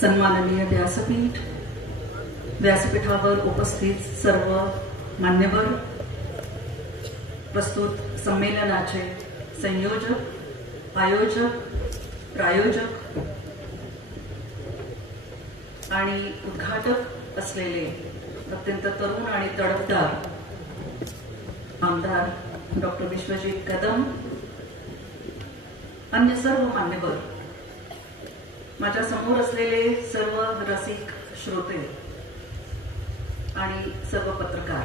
सन्माननीय व्यासपीठ, व्यासपीठावर उपस्थित सर्व मान्यवर, प्रस्तुत संमेलनाचे संयोजक, आयोजक, प्रायोजक आणि उद्घाटक असलेले अत्यंत तरुण आणि तडफदार आमदार डॉक्टर विश्वजीत कदम, अन्य सर्व मान्यवर, माझ्या समोर असलेले सर्व रसिक श्रोते आणि सर्व पत्रकार,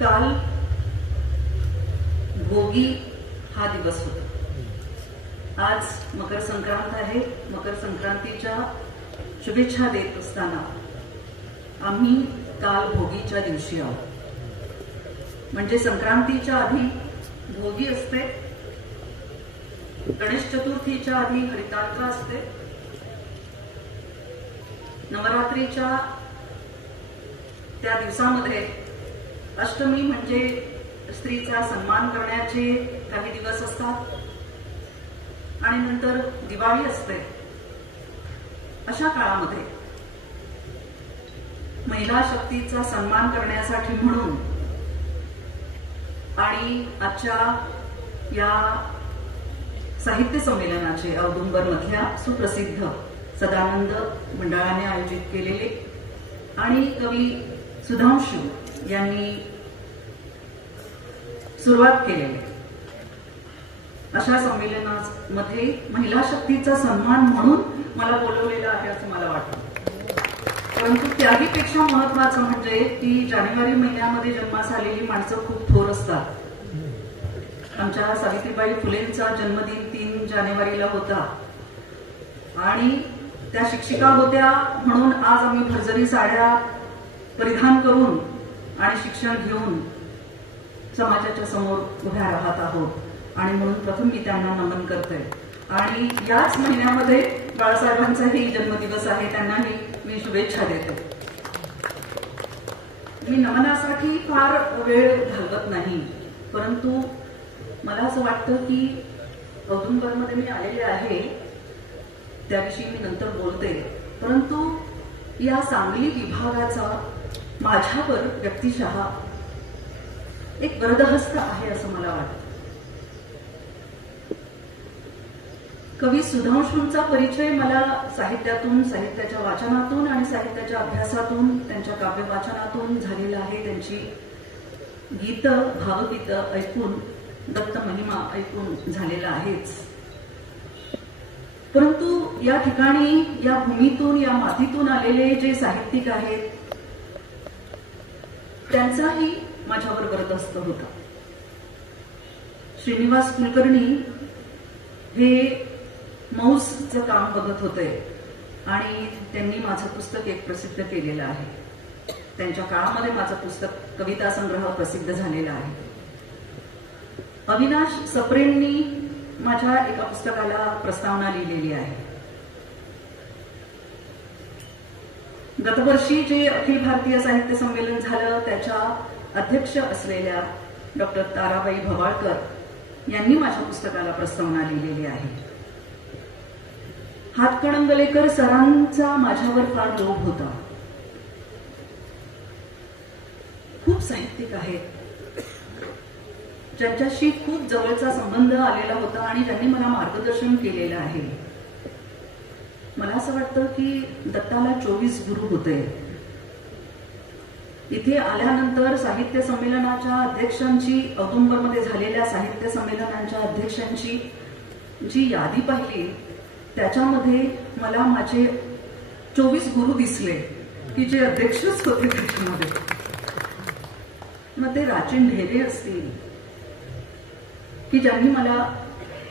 काल भोगी हा दिवस होता. आज मकर संक्रांत आहे. मकर संक्रांतीच्या शुभेच्छा देत असताना आम्ही काल भोगीच्या दिवशी आहोत. म्हणजे संक्रांतीच्या आधी भोगी असते, गणेश चतुर्थीच्या आधी हरितात्रा असते, नवरात्रीच्या त्या दिवसामध्ये अष्टमी म्हणजे स्त्रीचा सन्मान करण्याचे काही दिवस असतात आणि नंतर दिवाळी असते. अशा काळामध्ये महिला शक्तीचा सन्मान करण्यासाठी म्हणून आणि आजच्या या साहित्य संमेलनाचे औदुंबर मधल्या सुप्रसिद्ध सदानंद मंडळाने आयोजित केलेले आणि कवी सुधांशू यांनी सुरुवात केलेले अशा संमेलनामध्ये महिला शक्तीचा सन्मान म्हणून मला बोलवलेलं आहे असं मला वाटतं. परंतु त्याहीपेक्षा महत्वाचं म्हणजे की जानेवारी महिन्यामध्ये जन्मास आलेली माणसं खूप थोर असतात. आमच्या सावित्रीबाई फुलेंचा जन्मदिन 3 जानेवारीला होता आणि त्या शिक्षिका होत्या म्हणून आज आम्ही भरजरी साड्या परिधान करून आणि शिक्षण घेऊन समाजाच्या समोर उभ्या राहत आहोत आणि म्हणून प्रथम मी त्यांना नमन करते. आणि याच महिन्यामध्ये बाळासाहेबांचाही जन्मदिवस आहे, त्यांनाही मी शुभेच्छा देते. मी नमनासाठी फार वेळ घालवत नाही, परंतु मला असं वाटतं की औदुंबरमध्ये मी आलेले आहे त्याविषयी मी नंतर बोलते, परंतु या सांगली विभागाचा माझ्यावर व्यक्तिशः एक वरदहस्त आहे असं मला वाटतं. कवी सुधांशूंचा परिचय मला साहित्यातून, साहित्याच्या वाचनातून आणि साहित्याच्या अभ्यासातून, त्यांच्या काव्य वाचनातून झालेला आहे. त्यांची गीत, भावगीत ऐकून, दत्त महिमा ऐकून झालेला आहेच. परंतु या ठिकाणी, या भूमीतून, या मातीतून आलेले जे साहित्यिक आहेत त्यांचाही माझ्यावर वरदहस्त होता. श्रीनिवास कुलकर्णी हे मौसचं काम बघत होते आणि त्यांनी माझं पुस्तक एक प्रसिद्ध केलेलं आहे. त्यांच्या काळामध्ये माझं पुस्तक कविता संग्रह प्रसिद्ध झालेला आहे. अविनाश सप्रेंनी माझ्या एका पुस्तकाला प्रस्तावना लिहिलेली आहे. गतवर्षी जे अखिल भारतीय साहित्य संमेलन झालं त्याच्या अध्यक्ष असलेल्या डॉक्टर ताराबाई भवाळकर यांनी माझ्या पुस्तकाला प्रस्तावना लिहिलेली आहे. हातकणंगलेकर सरांचा माझ्यावर फार लोभ होता. खूप साहित्यिक आहेत ज्यांच्याशी खूप जवळचा संबंध आलेला होता आणि ज्यांनी मला मार्गदर्शन केलेलं आहे. मला असं वाटतं की दत्ताला 24 गुरु होते. इथे आल्यानंतर साहित्य संमेलनाच्या अध्यक्षांची, औदुंबरमध्ये झालेल्या साहित्य संमेलनांच्या अध्यक्षांची जी यादी पाहिली त्याच्यामध्ये मला माझे 24 गुरु दिसले की जे अध्यक्षच होते त्याच्यामध्ये. मग ते राचिन ढेरे असतील की ज्यांनी मला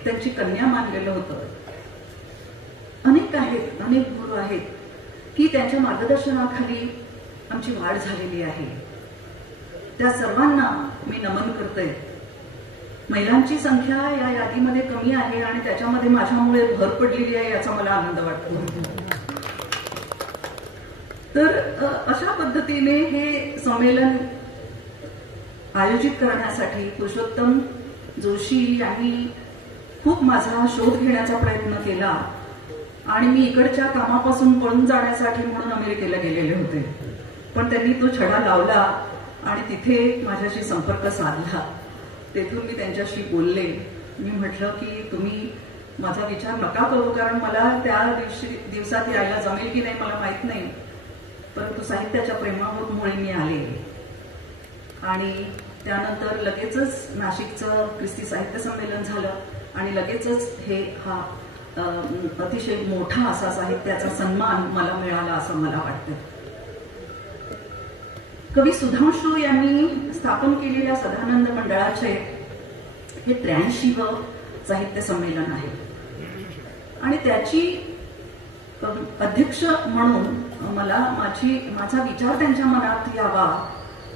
त्यांची कन्या मानलेलं होतं. अनेक आहेत, अनेक गुरु आहेत की त्यांच्या मार्गदर्शनाखाली आमची वाढ झालेली आहे. त्या सर्वांना मी नमन करते. महिलांची संख्या या यादीमध्ये कमी आहे आणि त्याच्यामध्ये माझ्यामुळे भर पडलेली आहे याचा मला आनंद वाटतो. तर अशा पद्धतीने हे संमेलन आयोजित करण्यासाठी पुरुषोत्तम जोशी यांनी खूप माझा शोध घेण्याचा प्रयत्न केला आणि मी इकडच्या कामापासून पळून जाण्यासाठी म्हणून अमेरिकेला गेलेले होते. पण त्यांनी तो छडा लावला आणि तिथे माझ्याशी संपर्क साधला. तेथून मी त्यांच्याशी बोलले. मी म्हटलं की तुम्ही माझा विचार नका करू, कारण मला त्या दिवसात यायला जमेल की नाही मला माहित नाही, परंतु साहित्याच्या प्रेमामुळे मी आले. आणि त्यानंतर लगेचच नाशिकचं ख्रिस्ती साहित्य संमेलन झालं आणि लगेचच हा अतिशय मोठा असा साहित्याचा सन्मान मला मिळाला असं मला वाटतं. कवी सुधांशू यांनी स्थापन केलेल्या सदानंद मंडळाचे हे 83वे साहित्य संमेलन आहे आणि त्याची अध्यक्ष म्हणून मला माझा विचार त्यांच्या मनात यावा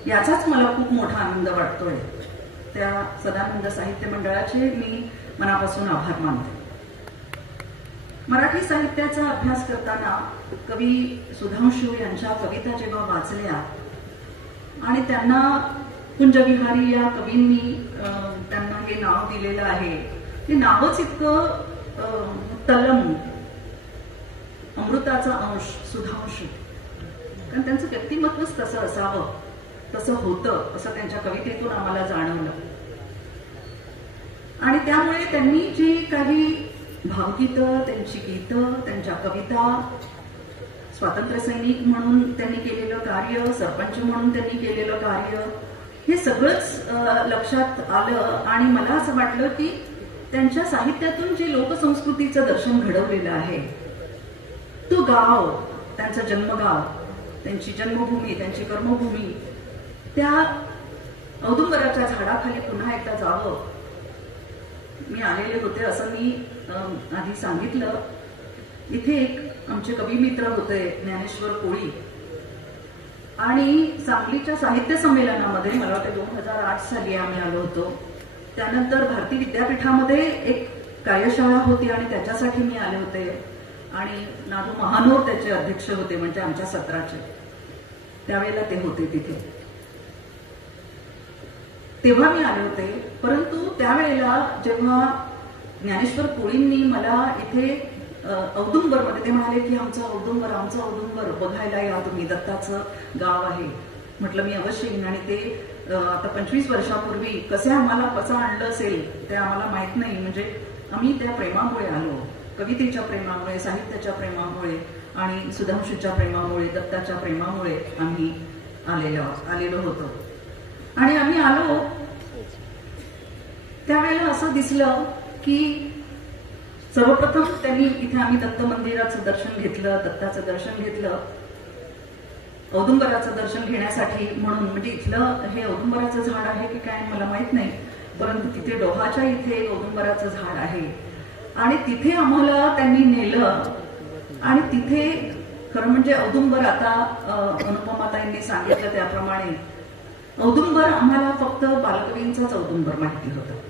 याचाच मला खूप मोठा आनंद वाटतोय. त्या सदानंद साहित्य मंडळाचे मी मनापासून आभार मानते. मराठी साहित्याचा अभ्यास करताना कवी सुधांशू यांच्या कविता जेव्हा वाचल्या आणि त्यांना कुंजविहारी या कवींनी त्यांना हे नाव दिलेलं आहे, ते नावच इतकं तलम, अमृताचा अंश सुधांशू, कारण त्यांचं व्यक्तिमत्वच तसं असावं, तसं होतं असं त्यांच्या कवितेतून आम्हाला जाणवलं. आणि त्यामुळे त्यांनी जी काही भावगीतं, त्यांची गीतं, त्यांच्या कविता, स्वातंत्र्य सैनिक म्हणून त्यांनी केलेलं कार्य, सरपंच म्हणून त्यांनी केलेलं कार्य, हे सगळंच लक्षात आलं. आणि मला असं वाटलं की त्यांच्या साहित्यातून जे लोकसंस्कृतीचं दर्शन घडवलेलं आहे, तो गाव, त्यांचं जन्मगाव, त्यांची जन्मभूमी, त्यांची कर्मभूमी, त्या औदुंबराच्या झाडाखाली पुन्हा एकदा जावं. मी आलेले होते असं मी आधी सांगितलं. इथे एक आमचे कवी मित्र होते ज्ञानेश्वर कोळी, आणि सांगलीच्या साहित्य संमेलनामध्ये मला वाटतं 2008 साली आम्ही आलो होतो. त्यानंतर भारती विद्यापीठामध्ये एक कार्यशाळा होती आणि त्याच्यासाठी मी आले होते आणि नादू महानोर त्याचे अध्यक्ष होते, म्हणजे आमच्या सत्राचे. त्यावेळेला ते होते तिथे, तेव्हा मी आले होते. परंतु त्यावेळेला जेव्हा ज्ञानेश्वर कोळींनी मला इथे औदुंबरमध्ये, ते म्हणाले की आमचं औदुंबर बघायला या तुम्ही, दत्ताचं गाव आहे. म्हटलं मी अवश्य येईन. आणि ते आता 25 वर्षापूर्वी आम्हाला कसं आणलं असेल ते आम्हाला माहित नाही. म्हणजे आम्ही त्या प्रेमामुळे आलो, कवितेच्या प्रेमामुळे, साहित्याच्या प्रेमामुळे आणि सुधांशूच्या प्रेमामुळे, दत्ताच्या प्रेमामुळे आम्ही आलेलो होतो. आणि आम्ही आलो त्यावेळेला असं दिसलं की सर्वप्रथम त्यांनी इथे आम्ही दत्त मंदिराचं दर्शन घेतलं, दत्ताचं दर्शन घेतलं, औदुंबराचं दर्शन घेण्यासाठी म्हणून. म्हणजे इथलं हे औदुंबराचं झाड आहे की काय मला माहित नाही, परंतु तिथे डोहाच्या इथे एक औदुंबराचं झाड आहे आणि तिथे आम्हाला त्यांनी नेलं. आणि तिथे खरं म्हणजे औदुंबर, आता अनुपमाताईंनी सांगितलं त्याप्रमाणे, औदुंबर आम्हाला फक्त बालकवींचाच औदुंबर माहिती होतं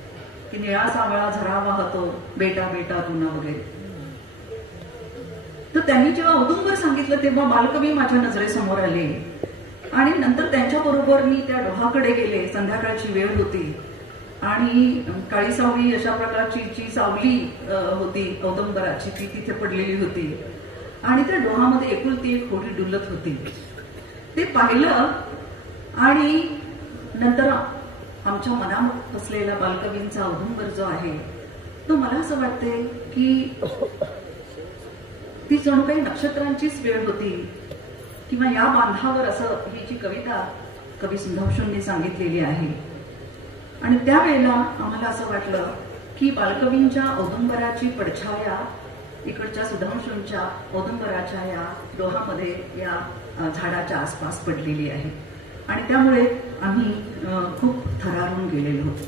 की निळा सावळा झरा वाहतो, बेटा बेटा तुना वगैरे. तर त्यांनी जेव्हा औदुंबर सांगितलं तेव्हा बालकवी माझ्या नजरेसमोर आले. आणि नंतर त्यांच्याबरोबर मी त्या डोहाकडे गेले. संध्याकाळची वेळ होती आणि काळी सावळी अशा प्रकारची जी सावली होती औदुंबराची, ती तिथे पडलेली होती आणि त्या डोहामध्ये एकुलती एक होडी डुलत होती. ते पाहिलं आणि नंतर आमच्या मनात असलेला बालकवींचा औदुंबर जो आहे तो, मला असं वाटते की ती जणू काही नक्षत्रांचीच वेळ होती किंवा या बांधावर, असं ही जी कविता कवी सुधांशूंनी सांगितलेली आहे. आणि त्यावेळेला आम्हाला असं वाटलं की बालकवींच्या औदुंबराची पडछाया इकडच्या सुधांशूंच्या औदुंबराच्या या डोहामध्ये, या झाडाच्या आसपास पडलेली आहे. आणि त्यामुळे आम्ही खूप थरारून गेलेलो होतो.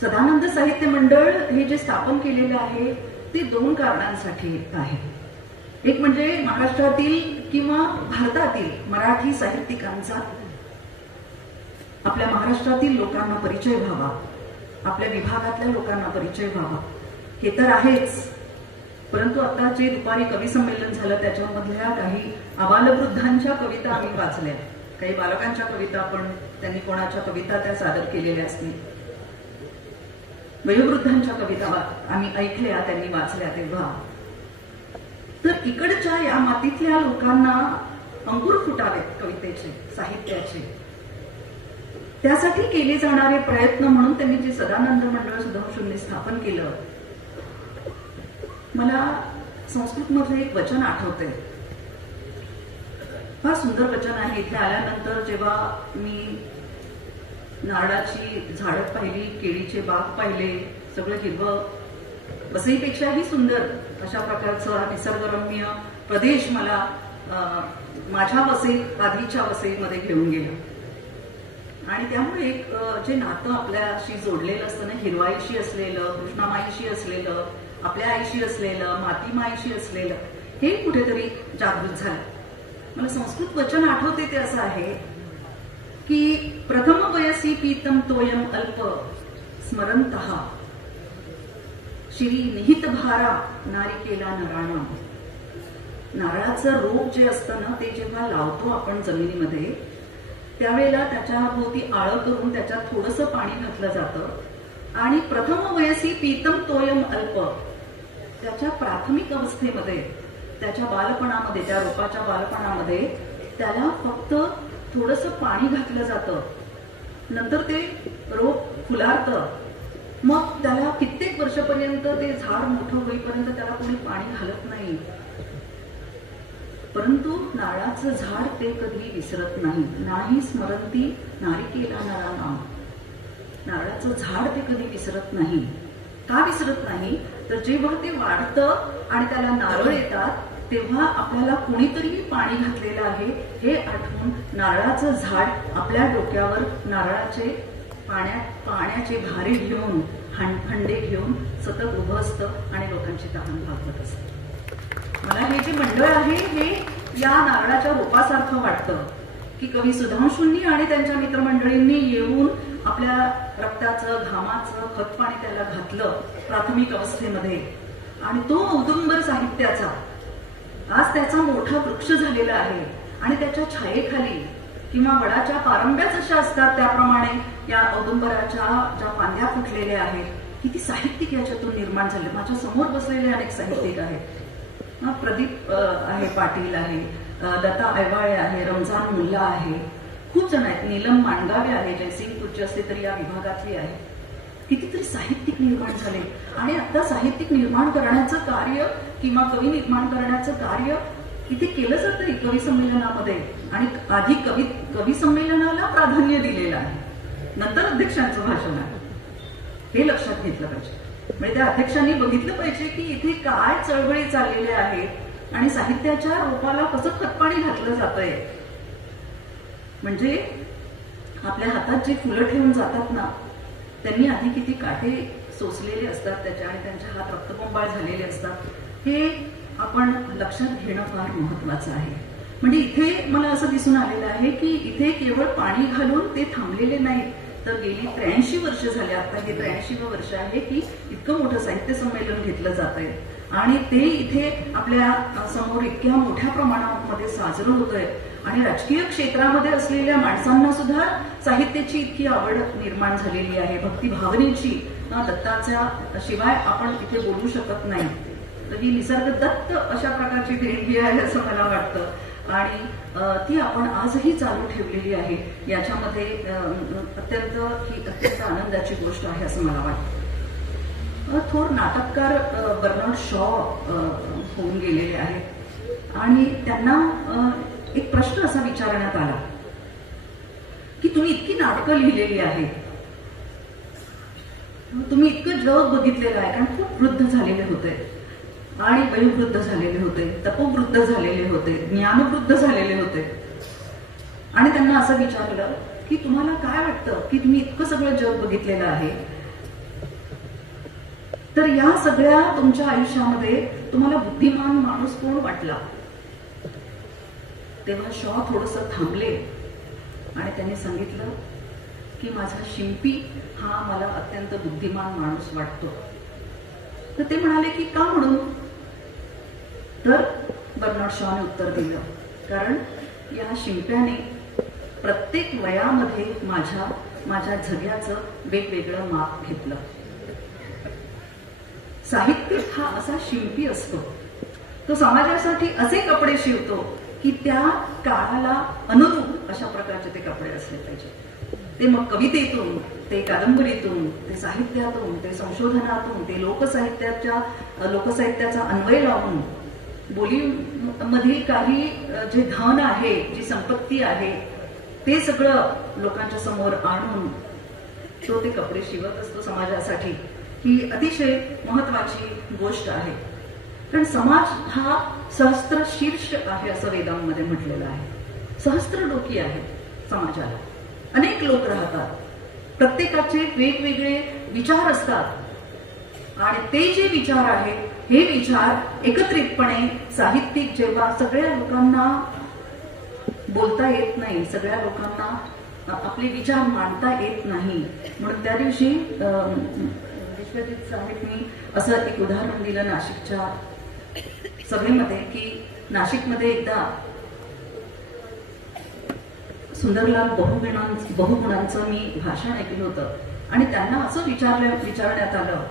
सदानंद साहित्य मंडळ हे जे स्थापन केलेलं आहे ते 2 कारणांसाठी आहे. एक म्हणजे महाराष्ट्रातील किंवा भारतातील मराठी साहित्यिकांचा, आपल्या महाराष्ट्रातील लोकांना परिचय व्हावा, आपल्या विभागातल्या लोकांना परिचय व्हावा, हे तर आहेच. परंतु आता जे दुपारी कवी संमेलन झालं त्याच्यामधल्या काही आबालवृद्धांच्या कविता आम्ही वाचल्या, काही बालकांच्या कविता, पण त्यांनी कोणाच्या कविता त्या सादर केलेल्या असतील. वयोवृद्धांच्या कविता आम्ही ऐकल्या, त्यांनी वाचल्या तेव्हा, तर इकडच्या या मातीतल्या लोकांना अंकुर फुटावेत कवितेचे, साहित्याचे, त्यासाठी केले जाणारे प्रयत्न म्हणून त्यांनी जे सदानंद मंडळ सुधांशूंनी स्थापन केलं. मला संस्कृत मध्ये एक वचन आठवते, फार सुंदर वचन आहे. इथे आल्यानंतर जेव्हा मी नारळाची झाडं पाहिली, केळीचे बाग पाहिले, सगळं हिरवं, वसईपेक्षाही सुंदर अशा प्रकारचा निसर्गरम्य प्रदेश मला माझ्या वसई, आधीच्या वसईमध्ये घेऊन गेला. आणि त्यामुळे एक जे नातं आपल्याशी जोडलेलं असतं ना, हिरवाईशी असलेलं, कृष्णामाईशी असलेलं, आपल्या आईशी असलेलं, मातीमाईशी असलेलं, हे कुठेतरी जागृत झालं. मला संस्कृत वचन आठवते ते असं आहे की प्रथम वयसी पीतम तोयम अल्प स्मरंतः श्री निहित भारा नारिकेला नराणा. नारळाचं रोप जे असतं ना, ते जेव्हा लावतो आपण जमिनीमध्ये, त्यावेळेला त्याच्या भोवती आळं करून त्याच्यात थोडंसं पाणी घातलं जातं आणि प्रथम वयसी पीतम तोयम अल्प, त्याच्या प्राथमिक अवस्थेमध्ये, त्याच्या बालपणामध्ये, त्या रोपाच्या बालपणामध्ये त्याला फक्त थोडंसं पाणी घातलं जातं. नंतर ते रोप फुलारतं, मग त्याला कित्येक वर्षापर्यंत ते झाड मोठं होईपर्यंत त्याला कोणी पाणी घालत नाही. परंतु नारळाचं झाड ते कधी विसरत नाही. नाही स्मरंती नारिकेला नराणाम. नारळाचं झाड ते कधी विसरत नाही. का विसरत नाही? तर जेव्हा ते वाढतं आणि त्याला नारळ येतात, तेव्हा आपल्याला कोणीतरी पाणी घातलेलं आहे हे आठवून नारळाचं झाड आपल्या डोक्यावर नारळाचे पाण्याचे भारे घेऊन, हंडे घेऊन सतत उभं असतं आणि लोकांची तहान भागवत असतं. मला हे जे मंडळ आहे हे या नारळाच्या रोपासारखं वाटतं की कवी सुधांशूंनी आणि त्यांच्या मित्रमंडळींनी येऊन आपल्या रक्ताचं, घामाचं खतपाणी त्याला घातलं प्राथमिक अवस्थेमध्ये, आणि तो औदुंबर साहित्याचा आज त्याचा मोठा वृक्ष झालेला आहे. आणि त्याच्या छायेखाली किंवा वडाच्या पारंब्या जशा असतात त्याप्रमाणे या औदुंबराच्या ज्या फांद्या फुटलेल्या आहेत, किती साहित्यिक याच्यातून निर्माण झाले. माझ्या समोर बसलेले अनेक साहित्यिक आहेत. प्रदीप आहे, पाटील आहे, दत्ता ऐवाळे आहे, रमजान मुल्ला आहे, खूप जण आहेत, नीलम मांडगावे आहे, जयसिंगपूरची असले तरी या विभागातली आहे. कितीतरी साहित्यिक निर्माण झाले. आणि आता साहित्यिक निर्माण करण्याचं कार्य किंवा कवी निर्माण करण्याचं कार्य इथे केलं जातं कवी संमेलनामध्ये. आणि आधी कवी संमेलनाला प्राधान्य दिलेलं आहे, नंतर अध्यक्षांचं भाषण आहे. हे लक्षात घेतलं पाहिजे. म्हणजे त्या अध्यक्षांनी बघितलं पाहिजे की इथे काय चळवळी चाललेल्या आहेत आणि साहित्याच्या रोपाला कसं खतपाणी घातलं जातंय. म्हणजे आपल्या हातात जे फुलं ठेवून जातात ना, त्यांनी आधी किती काटे सोसलेले असतात त्याच्या, आणि त्यांचे हात रक्तबंबाळ झालेले असतात. हे आपण लक्षात घेणं फार महत्वाचं आहे. म्हणजे इथे मला असं दिसून आलेलं आहे की इथे केवळ पाणी घालून ते थांबलेले नाहीत, तर गेली 83 वर्ष झाले, आता हे 83वं वर्ष आहे की इतकं मोठं साहित्य संमेलन घेतलं जात आहे. आणि ते इथे आपल्या समोर इतक्या मोठ्या प्रमाणामध्ये साजरं होतंय. आणि राजकीय क्षेत्रामध्ये असलेल्या माणसांना सुद्धा साहित्याची इतकी आवड निर्माण झालेली आहे, भक्तिभावनेची. दत्ताच्या शिवाय आपण इथे बोलू शकत नाही. तर ही निसर्गदत्त अशा प्रकारची देणगी आहे असं मला वाटतं. आणि ती आपण आजही चालू ठेवलेली आहे. याच्यामध्ये अत्यंत आनंदाची गोष्ट आहे असं मला वाटतं. थोर नाटककार बर्नार्ड शॉ होऊन गेलेले आहेत आणि त्यांना एक प्रश्न असा विचारण्यात आला की तुम्ही इतकी नाटकं लिहिलेली आहेत, तुम्ही इतकं जग बघितलेलं आहे, कारण खूप वृद्ध झालेले होते आणि वयोवृद्ध झालेले होते, तपोवृद्ध झालेले होते, ज्ञानवृद्ध झालेले होते. आणि त्यांना असं विचारलं की तुम्हाला काय वाटतं की तुम्ही इतकं सगळं जग बघितलेलं आहे, तर या सगळ्या तुमच्या आयुष्यामध्ये तुम्हाला बुद्धिमान माणूस कोण वाटला? तेव्हा शॉ थोडंसं थांबले आणि त्यांनी सांगितलं की माझा शिंपी हा मला अत्यंत बुद्धिमान माणूस वाटतो. तर ते म्हणाले की का म्हणून? तर बर्नार्ड शॉने उत्तर दिलं, कारण या शिंप्याने प्रत्येक वयामध्ये माझ्या झग्याचं वेगवेगळं माप घेतलं. साहित्यिक हा असा शिल्पी असतो, तो समाजासाठी असे कपडे शिवतो की त्या काळाला अनुरूप अशा प्रकारचे ते कपडे असले पाहिजे. ते मग कवितेतून, ते कादंबरीतून, ते साहित्यातून, ते संशोधनातून, ते लोकसाहित्याचा अन्वय लावून बोलीमधील काही जे धन आहे, जी संपत्ती आहे, ते सगळं लोकांच्या समोर आणून तो ते कपडे शिवत असतो समाजासाठी. ही अतिशय महत्वाची गोष्ट आहे. कारण समाज हा सहस्त्र शीर्ष आहे असं वेदांमध्ये म्हटलेलं आहे. सहस्त्र डोकी आहे समाजाला. अनेक लोक राहतात, प्रत्येकाचे वेगवेगळे विचार असतात आणि ते जे विचार आहेत, हे विचार एकत्रितपणे साहित्यिक जेव्हा सगळ्या लोकांना बोलता येत नाही, सगळ्या लोकांना आपले विचार मांडता येत नाही, म्हणून त्या दिवशी विश्वजित साहेबनी असं एक उदाहरण दिलं नाशिकच्या सभेमध्ये की नाशिकमध्ये एकदा सुंदरलाल बहुगुणांचं मी भाषण ऐकलं होतं आणि त्यांना असं विचारण्यात आलं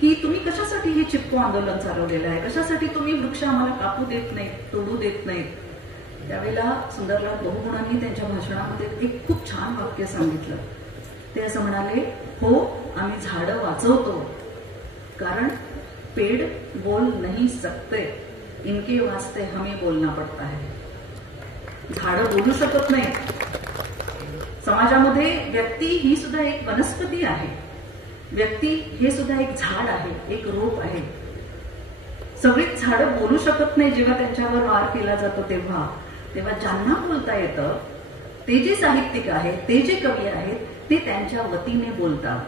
की तुम्ही कशासाठी हे चिपको आंदोलन चालवलेलं आहे, कशासाठी तुम्ही वृक्ष आम्हाला कापू देत नाहीत, तोडू देत नाहीत. त्यावेळेला सुंदरलाल बहुगुणांनी त्यांच्या भाषणामध्ये एक खूप छान वाक्य सांगितलं. ते असं म्हणाले, हो आम्ही झाडं वाचवतो कारण पेड़ बोल नहीं सकते, इनके वास्ते हमें बोलना पड़ता है. झाडं बोलू शकत नाही. समाजामध्ये व्यक्ती ही सुद्धा एक वनस्पती आहे. व्यक्ती हे सुद्धा एक झाड आहे, एक रोप आहे. सगळीच झाडं बोलू शकत नाही. जेव्हा त्यांच्यावर वार केला जातो तेव्हा ज्यांना बोलता येतं, ते जे साहित्यिक आहेत, ते जे कवी आहेत, ते त्यांच्या वतीने बोलतात.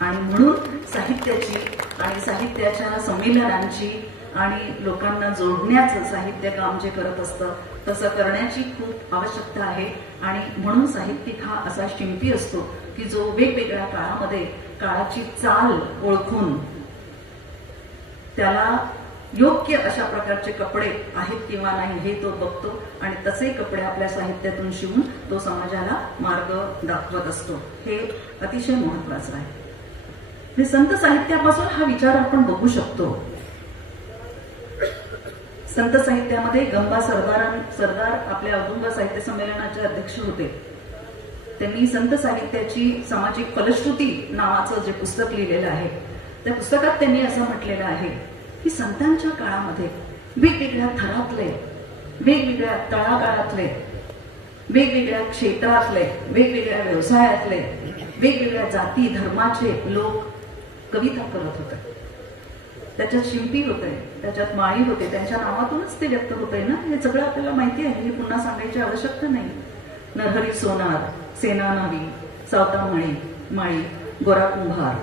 आणि म्हणून साहित्याची आणि साहित्याच्या संमेलनांची आणि लोकांना जोडण्याचं साहित्य काम जे करत असतं तसं करण्याची खूप आवश्यकता आहे. आणि म्हणून साहित्यिक हा असा शिंपी असतो की जो वेगवेगळ्या काळामध्ये काळाची चाल ओळखून त्याला योग्य अशा प्रकारचे कपडे आहेत किंवा नाही हे तो बघतो आणि तसे कपडे आपल्या साहित्यातून शिवून तो समाजाला मार्ग दाखवत असतो. हे अतिशय महत्वाचं आहे. हे संत साहित्यापासून हा विचार आपण बघू शकतो. संत साहित्यामध्ये गंबा सरदार आपल्या औदुंब साहित्य संमेलनाचे अध्यक्ष होते. त्यांनी संत साहित्याची सामाजिक फलश्रुती नावाचं जे पुस्तक लिहिलेलं आहे, त्या पुस्तकात त्यांनी असं म्हटलेलं आहे की संतांच्या काळामध्ये वेगवेगळ्या थरातले, वेगवेगळ्या तळागाळातले, वेगवेगळ्या क्षेत्रातले, वेगवेगळ्या व्यवसायातले, वेगवेगळ्या जाती धर्माचे लोक कविता करत होते. त्याच्यात शिल्पी होते, त्याच्यात माळी होते, त्यांच्या नावातूनच ते व्यक्त होते ना. हे सगळं आपल्याला माहिती आहे, हे पुन्हा सांगायची आवश्यकता नाही. नरहरी सोनार, सेना नावी, सावता माळी, गोरा कुंभार,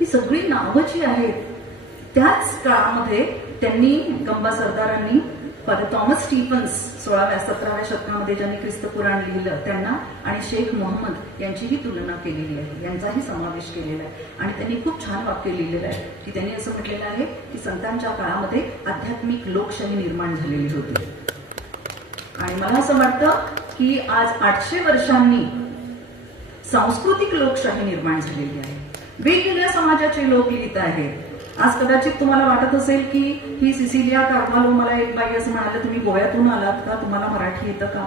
ही सगळी नावं जी आहेत, त्याच काळामध्ये त्यांनी गंबा सरदारांनी थॉमस स्टीफन्स 16व्या-17व्या शतकामध्ये ज्यांनी ख्रिस्त पुराण लिहिलं त्यांना आणि शेख मोहम्मद यांचीही तुलना केलेली आहे, यांचाही समावेश केलेला आहे. आणि त्यांनी खूप छान वाक्य लिहिलेलं आहे की त्यांनी असं म्हटलेलं आहे की संतांच्या काळामध्ये आध्यात्मिक लोकशाही निर्माण झालेली होती. आणि मला असं वाटतं की आज 800 वर्षांनी सांस्कृतिक लोकशाही निर्माण झालेली आहे. वेगवेगळ्या समाजाचे लोक लिहित आहेत. आज कदाचित तुम्हाला वाटत असेल की ही सिसिलिया कार्वालो, मला एक बाई असं म्हणाले, तुम्ही गोव्यातून आलात का, तुम्हाला मराठी येतं का?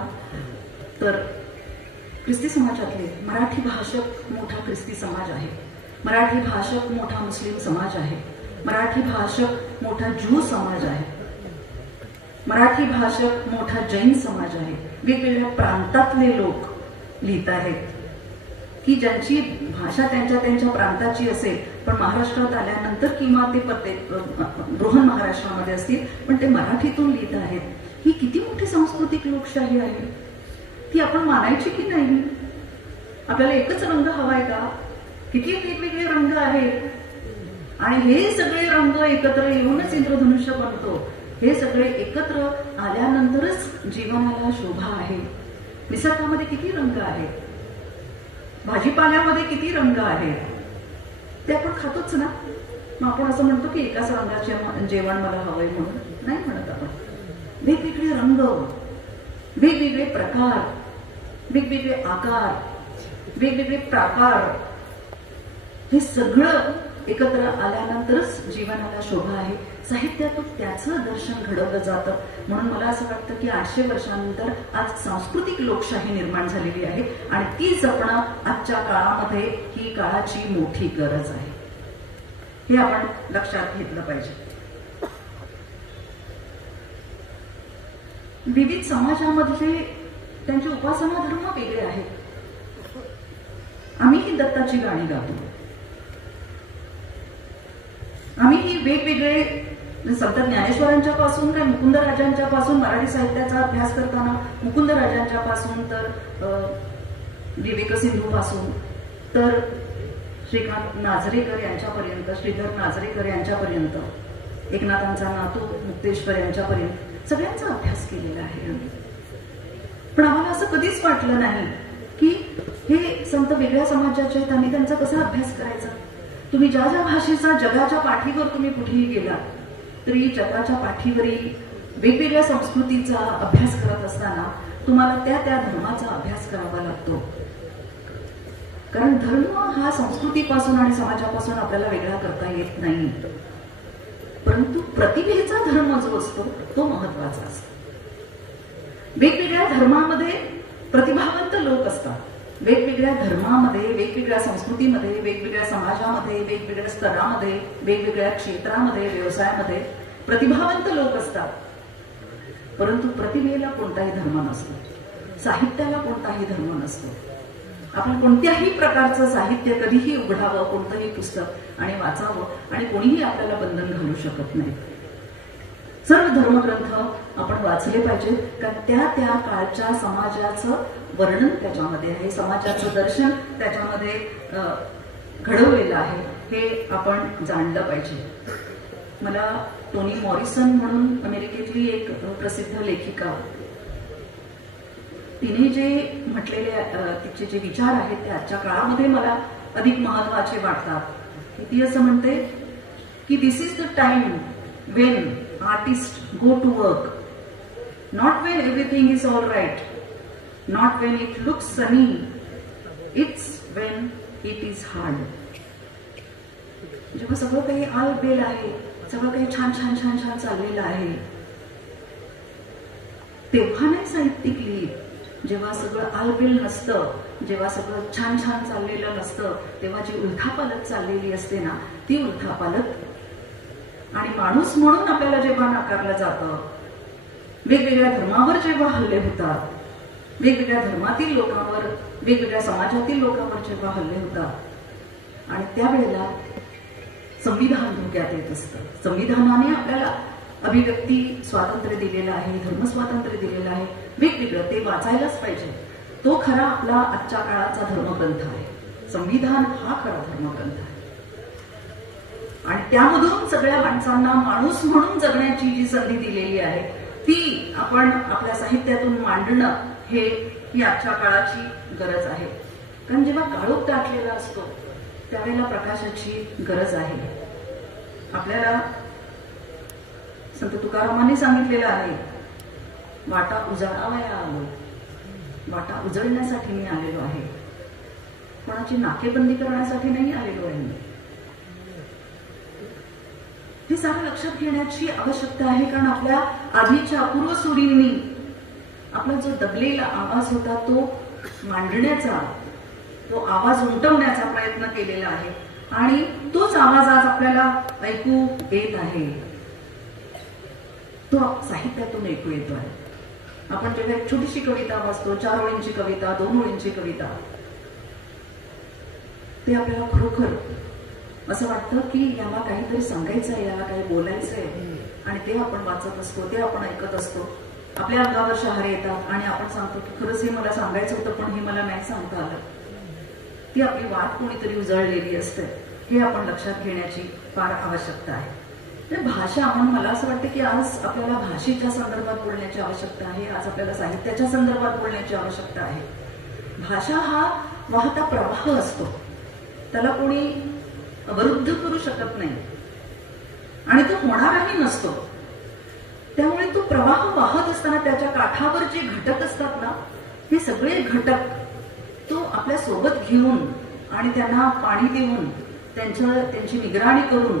तर ख्रिस्ती समाजातले मराठी भाषक मोठा ख्रिस्ती समाज आहे, मराठी भाषक मोठा मुस्लिम समाज आहे, मराठी भाषक मोठा ज्यू समाज आहे, मराठी भाषक मोठा जैन समाज आहे. वेगवेगळ्या प्रांतातले लोक लिहित आहेत की ज्यांची भाषा त्यांच्या प्रांताची असेल, पण महाराष्ट्रात आल्यानंतर किंवा ते बृहन महाराष्ट्रामध्ये असतील, पण ते मराठीतून लिहित आहेत. ही किती मोठी सांस्कृतिक लोकशाही आहे. ती आपण मानायची की नाही? आपल्याला एकच रंग हवाय का? किती वेगवेगळे रंग आहेत आणि हे सगळे रंग एकत्र येऊनच इंद्रधनुष्य बनतो. हे सगळे एकत्र आल्यानंतरच जीवनाला शोभा आहे. निसर्गामध्ये किती रंग आहेत, भाजीपाल्यामध्ये किती रंग आहेत, ते आपण खातोच ना. मग आपण असं म्हणतो की एकाच रंगाचे जेवण मला हवंय म्हणून नाही म्हणत आपण. वेगवेगळे रंग, वेगवेगळे प्रकार, वेगवेगळे आकार, वेगवेगळे प्राकार, हे सगळं एकत्र आल्यानंतरच जीवनाला शोभा आहे. साहित्यातून त्याचं दर्शन घडवलं जातं. म्हणून मला असं वाटतं की 800 वर्षांनंतर आज सांस्कृतिक लोकशाही निर्माण झालेली आहे आणि ती जपणं आजच्या काळामध्ये ही काळाची मोठी गरज आहे. हे आपण लक्षात घेतलं पाहिजे. विविध समाजामधले त्यांचे उपासना धर्म वेगळे आहेत. आम्ही ही दत्ताची गाणी गातो. आम्ही ही वेगवेगळे संत ज्ञानेश्वरांच्या पासून काय मुकुंदराजांच्या पासून मराठी साहित्याचा अभ्यास करताना मुकुंदराजांच्या पासून तर विवेक सिंधू पासून तर श्रीकांत नाझरेकर यांच्यापर्यंत, श्रीधर नाझरेकर यांच्यापर्यंत, एकनाथांचा नातू मुक्तेश्वर यांच्यापर्यंत सगळ्यांचा अभ्यास केलेला आहे. पण आम्हाला असं कधीच वाटलं नाही की हे संत वेगळ्या समाजाचे आहेत आणि त्यांचा कसा अभ्यास करायचा. तुम्ही ज्या ज्या भाषेचा जगाच्या पाठीवर तुम्ही कुठेही गेला तरी जगाच्या पाठीवरील वेगवेगळ्या संस्कृतीचा अभ्यास करत असताना तुम्हाला त्या त्या धर्माचा अभ्यास करावा लागतो. कारण धर्म हा संस्कृतीपासून आणि समाजापासून आपल्याला वेगळा करता येत नाही. परंतु प्रतिभेचा धर्म जो असतो तो महत्वाचा असतो. वेगवेगळ्या धर्मामध्ये प्रतिभावंत लोक असतात. वेगवेगळ्या धर्मामध्ये, वेगवेगळ्या संस्कृतीमध्ये, वेगवेगळ्या समाजामध्ये, वेगवेगळ्या स्तरामध्ये, वेगवेगळ्या क्षेत्रामध्ये, व्यवसायामध्ये प्रतिभावंत लोक असतात. परंतु प्रतिभेला कोणताही धर्म नसतो. साहित्याला कोणताही धर्म नसतो. आपण कोणत्याही प्रकारचं साहित्य कधीही उघडावं, कोणतंही पुस्तक आणि वाचावं आणि कोणीही आपल्याला बंधन घालू शकत नाही. सर्व धर्मग्रंथ आपण वाचले पाहिजेत. कारण त्या त्या काळच्या समाजाचं वर्णन त्याच्यामध्ये आहे, समाजाचं दर्शन त्याच्यामध्ये घडवलेलं आहे, हे आपण जाणलं पाहिजे. मला टोनी मॉरिसन म्हणून अमेरिकेतली एक प्रसिद्ध लेखिका, तिने जे म्हटलेले तिचे जे विचार आहेत ते आजच्या काळामध्ये मला अधिक महत्वाचे वाटतात. ती असं म्हणते की this is the time when artist go to work, not when everything is all right, not when it looks sunny, it's when it is hard. जेव्हा सगळं काही आलबेल आहे, सगळं काही छान छान छान छान चाललेलं आहे, तेव्हा नाही साहित्यिक लिहित. जेव्हा सगळं आलबेल नसतं, जेव्हा सगळं छान छान चाललेलं नसतं, तेव्हा जी उलथापालत चाललेली असते ना, ती उलथापालत आणि माणूस म्हणून आपल्याला जेव्हा नाकारलं जातं, वेगवेगळ्या धर्मावर जेव्हा हल्ले होतात, वेगवेगळ्या धर्मातील लोकांवर, वेगवेगळ्या समाजातील लोकांवर जेव्हा हल्ले होतात आणि त्यावेळेला संविधान धोक्यात येत असतं. संविधानाने आपल्याला अभिव्यक्ती स्वातंत्र्य दिलेलं आहे, धर्मस्वातंत्र्य दिलेलं आहे, वेगवेगळं ते वाचायलाच पाहिजे. तो खरा आपला आजच्या काळाचा धर्मग्रंथ आहे. संविधान हा खरा धर्मग्रंथ आहे आणि त्यामधून सगळ्या माणसांना माणूस म्हणून जगण्याची जी संधी दिलेली आहे ती आपण आपल्या साहित्यातून मांडणं ही आजच्या काळाची गरज आहे. कारण जेव्हा काळोख दाटलेला असतो त्यावेळेला प्रकाशाची गरज आहे. आपल्याला संत तुकारामांनी सांगितलेलं आहे, वाटा उजाडावया आलो, वाटा उजळण्यासाठी मी आलेलो आहे, कोणाची नाकेबंदी करण्यासाठी नाही आलेलो आहे मी. हे सारं लक्षात घेण्याची आवश्यकता आहे. कारण आपल्या आधीच्या अपूर्व सुरींनी आपला जो दबलेला आवाज होता तो मांडण्याचा, तो आवाज उमटवण्याचा प्रयत्न केलेला आहे आणि तोच आवाज आज आपल्याला ऐकू येत आहे. तो साहित्यातून ऐकू येतो आहे. आपण जेव्हा एक छोटीशी कविता वाचतो, 4 ओळींची कविता, 2 ओळींची कविता, ते आपल्याला खरोखर असं वाटतं की याला काहीतरी सांगायचं आहे, याला काही बोलायचं आहे आणि ते आपण वाचत असतो, ते आपण ऐकत असतो. आपल्या अंगावर शहारे येतात आणि आपण सांगतो की खरंच हे मला सांगायचं होतं पण हे मला नाही सांगता आलं. ती आपली वाट कोणीतरी उजळलेली असते. हे आपण लक्षात घेण्याची फार आवश्यकता आहे. भाषा, म्हणून मला असं वाटतं की आज आपल्याला भाषेच्या संदर्भात बोलण्याची आवश्यकता आहे. आज आपल्याला साहित्याच्या संदर्भात बोलण्याची आवश्यकता आहे. भाषा हा वाहता प्रवाह असतो, त्याला कोणी अवरुद्ध करू शकत नाही आणि तो होणारही नसतो. त्यामुळे तो प्रवाह वाहत असताना त्याच्या काठावर जे घटक असतात ना, हे सगळे घटक तो आपल्या सोबत घेऊन आणि त्यांना पाणी देऊन त्यांची निगराणी करून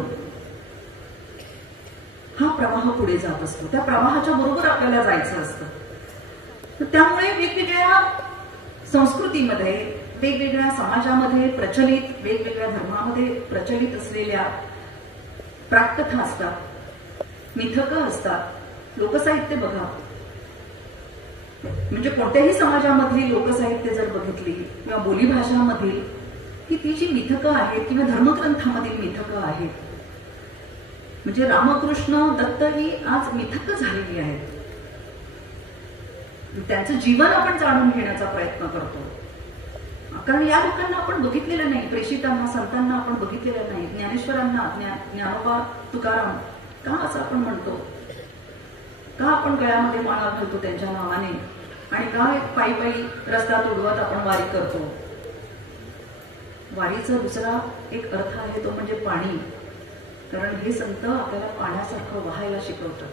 हा प्रवाह पुढे जात असतो. त्या प्रवाहाच्या बरोबर आपल्याला जायचं असतं. तर त्यामुळे वेगवेगळ्या संस्कृतीमध्ये, वेगवेगळ्या समाजामध्ये प्रचलित, वेगवेगळ्या धर्मामध्ये प्रचलित असलेल्या प्राककथा असतात, मिथकं असतात, लोकसाहित्य बघा. म्हणजे कोणत्याही समाजामधली लोकसाहित्य जर बघितली किंवा बोलीभाषामधील, की ती जी मिथकं आहेत किंवा धर्मग्रंथामधील मिथकं आहेत, म्हणजे रामकृष्ण दत्त ही आज मिथकं झालेली आहेत. त्यांचं जीवन आपण जाणून घेण्याचा प्रयत्न करतो, कारण या लोकांना आपण बघितलेलं नाही. प्रेषितांना, संतांना आपण बघितलेलं नाही. ज्ञानेश्वरांना, ज्ञानोबा तुकाराम का असं आपण म्हणतो? का आपण गळ्यामध्ये माळा घालतो त्यांच्या नावाने? आणि का पायी पायी रस्ता तोडवत आपण वारी करतो? वारीचा दुसरा एक अर्थ आहे, तो म्हणजे पाणी. कारण हे संत आपल्याला पाण्यासारखं वाहायला शिकवतात.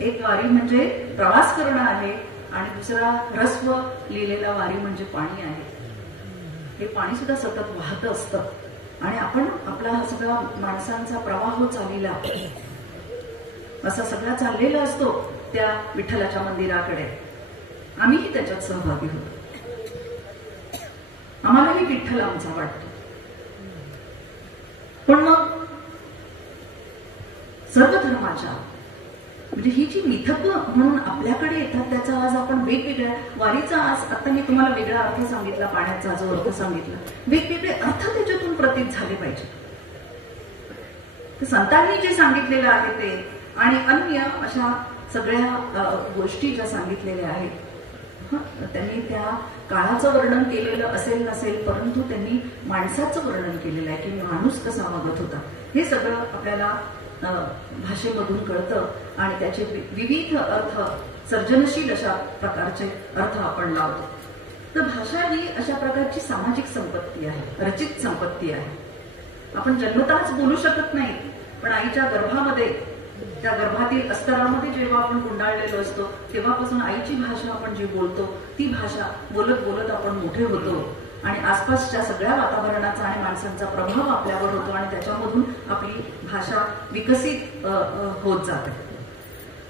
एक वारी म्हणजे प्रवास करणं आहे आणि दुसरा ह्रस्व लिहिलेला वारी म्हणजे पाणी आहे. हे पाणी सुद्धा सतत वाहत असतं आणि आपण आपला हा सगळा माणसांचा प्रवाह चाललेला, असा सगळा चाललेला असतो त्या विठ्ठलाच्या मंदिराकडे. आम्हीही त्याच्यात सहभागी होतो. आम्हालाही विठ्ठल आमचा वाटतो. पण मग सर्व धर्माच्या, म्हणजे ही जी मिथकं म्हणून आपल्याकडे येतात, त्याचा आज आपण वेगवेगळ्या वारीचा, आज आता मी तुम्हाला वेगळा अर्थ सांगितला, पाण्याचा जो अर्थ सांगितला, वेगवेगळे अर्थ त्याच्यातून प्रतीत झाले पाहिजे. संतांनी जे सांगितलेलं आहे ते आणि अन्य अशा सगळ्या गोष्टी ज्या सांगितलेल्या आहेत, त्यांनी त्या काळाचं वर्णन केलेलं असेल नसेल, परंतु त्यांनी माणसाचं वर्णन केलेलं आहे, की माणूस कसा वागत होता. हे सगळं आपल्याला भाषेमधून कळतं आणि त्याचे विविध अर्थ, सर्जनशील अशा प्रकारचे अर्थ आपण लावतो. तर भाषा ही अशा प्रकारची सामाजिक संपत्ती आहे, रचित संपत्ती आहे. आपण जन्मताच बोलू शकत नाही, पण आईच्या गर्भामध्ये, त्या गर्भातील अस्तरामध्ये जेव्हा आपण गुंडाळलेलो असतो, तेव्हापासून आईची भाषा आपण जी बोलतो, ती भाषा बोलत बोलत आपण मोठे होतो आणि आसपासच्या सगळ्या वातावरणाचा आणि माणसांचा प्रभाव आपल्यावर होतो आणि त्याच्यामधून आपली भाषा विकसित होत जाते.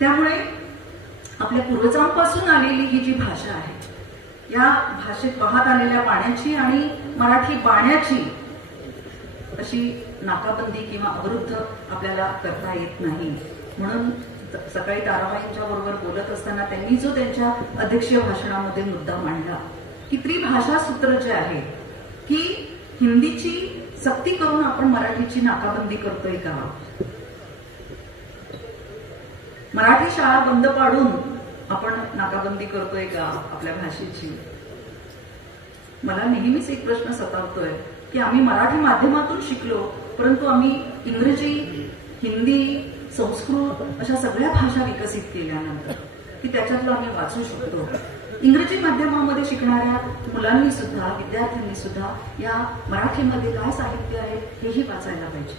त्यामुळे आपल्या पूर्वजांपासून आलेली ही जी भाषा आहे, या भाषेत वाहत आलेल्या पाण्याची आणि मराठी बाण्याची अशी नाकाबंदी किंवा अवरुद्ध आपल्याला करता येत नाही. म्हणून सकाळी ताराबाईंच्या बरोबर बोलत असताना त्यांनी जो त्यांच्या अध्यक्षीय भाषणामध्ये मुद्दा मांडला, की त्रिभाषा सूत्र जे आहे, की हिंदीची सक्ती करून आपण मराठीची नाकाबंदी करतोय का? मराठी शाळा बंद पाडून आपण नाकाबंदी करतोय का आपल्या भाषेची? मला नेहमीच एक प्रश्न सतावतोय की आम्ही मराठी माध्यमातून शिकलो, परंतु आम्ही इंग्रजी, हिंदी, संस्कृत अशा सगळ्या भाषा विकसित केल्यानंतर की त्याच्यातलं आम्ही वाचू शकतो. इंग्रजी माध्यमामध्ये शिकणाऱ्या मुलांनी सुद्धा, विद्यार्थ्यांनी सुद्धा या मराठीमध्ये काय साहित्य आहे हेही वाचायला पाहिजे.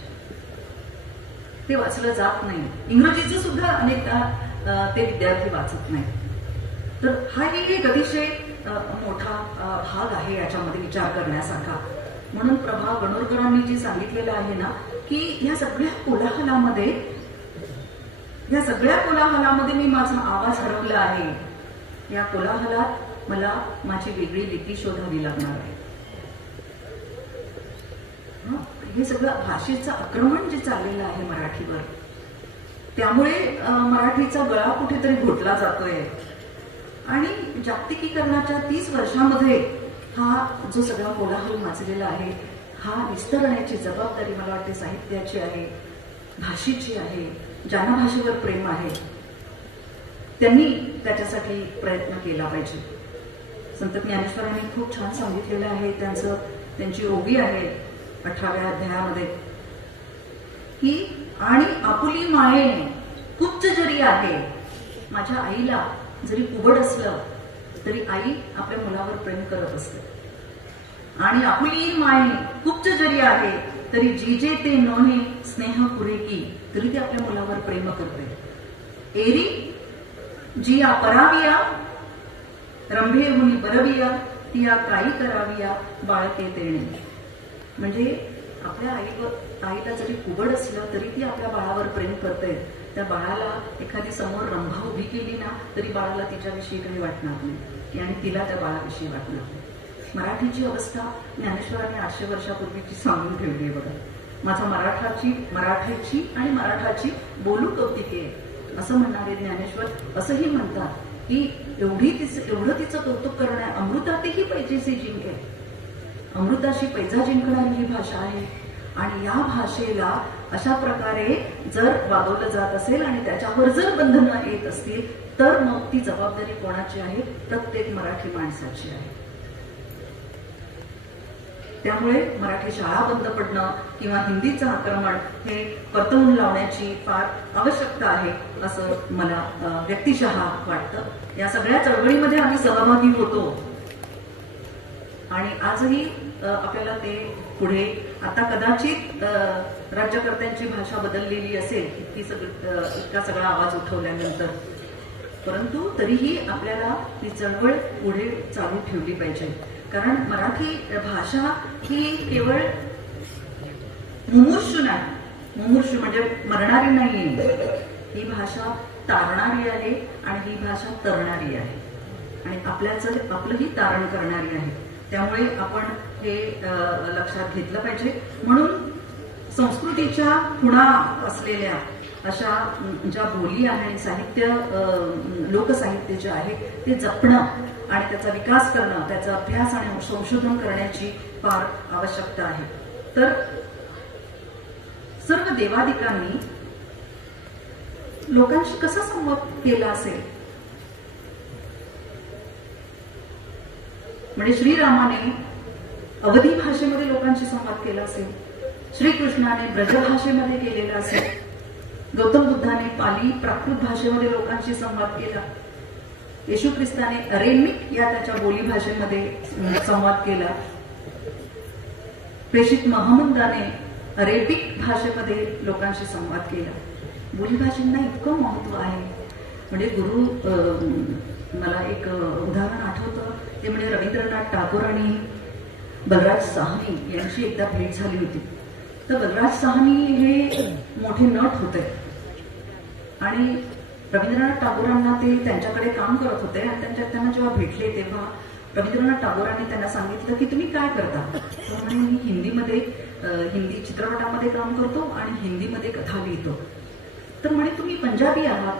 ते वाचलं जात नाही. इंग्रजीचं सुद्धा अनेकदा ते विद्यार्थी वाचत नाही. तर हा एक अतिशय मोठा भाग आहे याच्यामध्ये विचार करण्यासारखा. म्हणून प्रभा गणोरकरांनी जे सांगितलेलं आहे ना, की या सगळ्या कोलाहलामध्ये मी माझा आवाज हरवला आहे. या कोलाहलात मला माझी वेगळी लिपी शोधावी लागणार आहे. हे सगळं भाषेचं आक्रमण जे चाललेलं आहे मराठीवर, त्यामुळे मराठीचा गळा कुठेतरी घोटला जातोय. आणि जागतिकीकरणाच्या 30 वर्षामध्ये हा जो सगळा कोलाहल माजलेला आहे, हा विस्तरण्याची जबाबदारी मला वाटते साहित्याची आहे, भाषेची आहे. ज्यांना भाषेवर प्रेम आहे त्यांनी त्याच्यासाठी प्रयत्न केला पाहिजे. संत ज्ञानेश्वरांनी खूप छान सांगितलेलं आहे. त्यांची ओवी आहे 18व्या अध्यायामध्ये, की आणि आपुली मायेने कुब्ज जरी आहे, माझ्या आईला जरी कुबड असलं तरी आई आपल्या मुलावर प्रेम करत असते. आणि आपुली मायेने कुब्ज जरी आहे तरी जीजे ते नोहे स्नेह पुरे की, तरी ती आपल्या मुलावर प्रेम करते. एरी जिया पराविया रंभे मुनी बरविया, तिया काही कराविया बाळके तेणे. म्हणजे आपल्या आईला जरी कुबड असलं तरी ती आपल्या बाळावर प्रेम करते. त्या बाळाला एखादी समोर रंभा उभी केली ना तरी बाळाला तिच्याविषयी काही वाटणार नाही आणि तिला त्या बाळाविषयी वाटणार नाही. मराठीची अवस्था ज्ञानेश्वरांनी 800 वर्षापूर्वीची सांगून ठेवली आहे बघा. माझा मराठाची आणि मराठाची बोलू कौतिके असं म्हणणारे ज्ञानेश्वर असंही म्हणतात की एवढं तिचं कौतुक करण्या अमृतातेही पैजेसे जिंके. अमृताशी पैजा जिंकणारी ही भाषा आहे आणि या भाषेला अशा प्रकारे जर वागवलं जात असेल आणि त्याच्यावर जर बंधनं येत असतील तर मग ती जबाबदारी कोणाची आहे? प्रत्येक मराठी माणसाची आहे. त्यामुळे मराठी शाळा बंद पडणं किंवा हिंदीचं आक्रमण हे परतवून लावण्याची फार आवश्यकता आहे असं मला व्यक्तिशः वाटतं. या सगळ्या चळवळीमध्ये आम्ही सहभागी होतो आणि आजही आपल्याला ते पुढे आता कदाचित राज्यकर्त्यांची भाषा बदललेली असेल इतका सगळा आवाज उठवल्यानंतर, परंतु तरीही आपल्याला ती चळवळ पुढे चालू ठेवली पाहिजे. कारण मराठी भाषा ही केवळ मुमूर्षू नाही, मुमूर्षू म्हणजे मरणारी नाहीये. ही भाषा तारणारी आहे आणि ही भाषा तरणारी आहे आणि आपलंही तारण करणारी आहे. त्यामुळे आपण हे लक्षात घेतलं पाहिजे. म्हणून संस्कृतीच्या खुणा असलेल्या अशा ज्या बोली आणि साहित्य, लोकसाहित्य जे आहे ते जपणं आणि त्याचा विकास करणं, त्याचा अभ्यास आणि संशोधन करण्याची फार आवश्यकता आहे. तर सर्व देवादिकांनी लोकांशी कसा संवाद केला असेल? म्हणजे श्रीरामाने अवधी भाषेमध्ये लोकांशी संवाद केला असेल, श्रीकृष्णाने ब्रजभाषेमध्ये केलेला असेल, गौतम बुद्धाने पाली प्राकृत भाषेमध्ये लोकांशी संवाद केला, येशू ख्रिस्ताने अरेमिक या त्याच्या बोली भाषेमध्ये संवाद केला, प्रेषित महमदाने अरेबिक भाषेमध्ये लोकांशी संवाद केला. बोली भाषेंना इतकं महत्व आहे. म्हणजे गुरु, मला एक उदाहरण आठवतं ते म्हणजे रवींद्रनाथ टागोर आणि बलराज साहनी यांची एकदा भेट झाली होती. तर बलराज साहनी हे मोठे नट होते आणि रवींद्रनाथ टागोरांना ते त्यांच्याकडे काम करत होते आणि त्यांना जेव्हा भेटले तेव्हा रवींद्रनाथ टागोरांनी त्यांना सांगितलं की तुम्ही काय करता? तर मी हिंदी चित्रपटामध्ये काम करतो आणि हिंदीमध्ये कथा लिहितो. तर म्हणे तुम्ही पंजाबी आहात,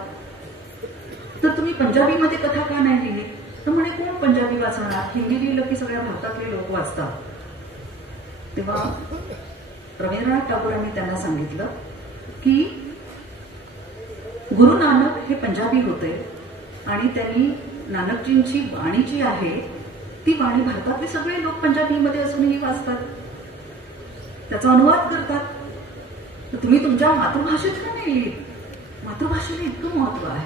तर तुम्ही पंजाबीमध्ये कथा का नाही लिहिली? तर म्हणे कोण पंजाबी वाचणार? हिंदी लिहिलं की सगळ्या भारतातले लोक वाचतात. तेव्हा रवींद्रनाथ टागोरांनी त्यांना सांगितलं की गुरु नानक हे पंजाबी होते आणि त्यांनी नानकजींची वाणी जी आहे ती वाणी भारतातले सगळे लोक पंजाबीमध्ये असूनही वाचतात, त्याचा अनुवाद करतात. तर तुम्ही तुमच्या मातृभाषेत का नाही लिहिली? मातृभाषेला इतकं महत्व आहे.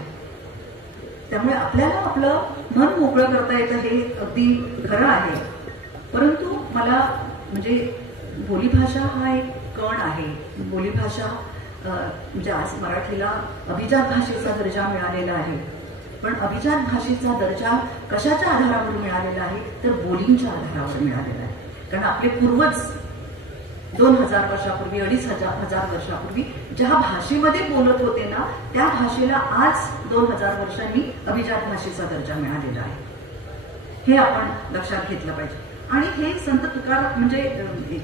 त्यामुळे आपल्याला आपलं मन मोकळं करता येतं हे अगदी खरं आहे. परंतु मला म्हणजे बोलीभाषा हा एक कण आहे. बोलीभाषा म्हणजे आज मराठीला अभिजात भाषेचा दर्जा मिळालेला आहे. पण अभिजात भाषेचा दर्जा कशाच्या आधारावर मिळालेला आहे? तर बोलींच्या आधारावर मिळालेला आहे. कारण आपले पूर्वज 2000 वर्षापूर्वी 2500 वर्षापूर्वी ज्या भाषेमध्ये बोलत होते ना त्या भाषेला आज 2000 वर्षांनी अभिजात भाषेचा दर्जा मिळालेला आहे. हे आपण लक्षात घेतलं पाहिजे. आणि हे संत तुकाराम म्हणजे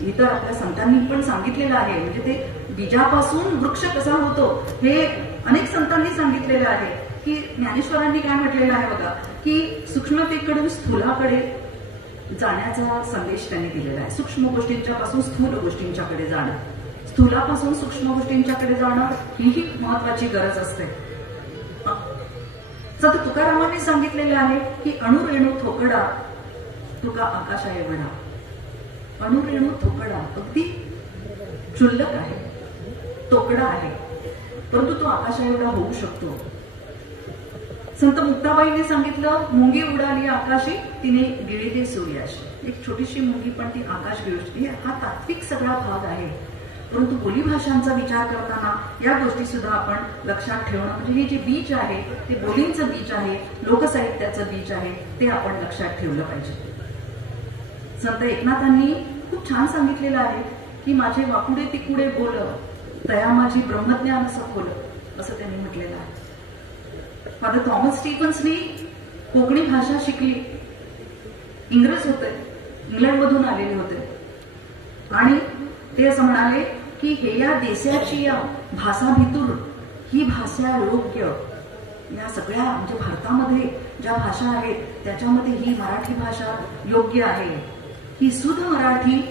इतर आपल्या संतांनी पण सांगितलेलं आहे. म्हणजे ते बीजापासून वृक्ष कसा होतो हे अनेक संतांनी सांगितलेलं आहे. की ज्ञानेश्वरांनी काय म्हटलेलं आहे बघा की सूक्ष्मतेकडून स्थूलाकडे जाण्याचा संदेश त्यांनी दिलेला आहे. सूक्ष्म गोष्टींच्या पासून स्थूल गोष्टींच्याकडे जाणं, स्थूलापासून सूक्ष्म गोष्टींच्याकडे जाणं ही महत्वाची गरज असते. संत तुकारामांनी सांगितलेले आहे की अणुरेणू थोकडा तुका आकाशा एवढा. अणुरेणू थोकडा अगदी क्षुल्लक आहे, तोकडा आहे, परंतु तो आकाशा एवढा होऊ शकतो. संत मुक्ताबाईने सांगितलं मुंगी उडाली आकाशी तिने गिळली सूर्याशी. एक छोटीशी मुंगी पण ती आकाश गिळू शकते. हा तात्विक सगळा भाग आहे. परंतु बोलीभाषांचा विचार करताना या गोष्टी सुद्धा आपण लक्षात ठेवणं म्हणजे हे जे बीज आहे ते बोलींचं बीज आहे, लोकसाहित्याचं बीज आहे, ते आपण लक्षात ठेवलं पाहिजे. संत एकनाथांनी खूप छान सांगितलेलं आहे की माझे वाकुडे तिकुडे बोल, तया माझी ब्रह्मज्ञान सखोल, असं त्यांनी म्हटलेलं आहे. फादर थॉमस स्टीफन्सनी कोकणी भाषा शिकली. इंग्रज होते, इंग्लंडमधून आलेले होते आणि ते असं म्हणाले की हे या देशाची या भाषा भितूर ही भाषा योग्य, या सगळ्या म्हणजे भारतामध्ये ज्या भाषा आहेत त्याच्यामध्ये ही मराठी भाषा योग्य आहे. ही शुद्ध मराठी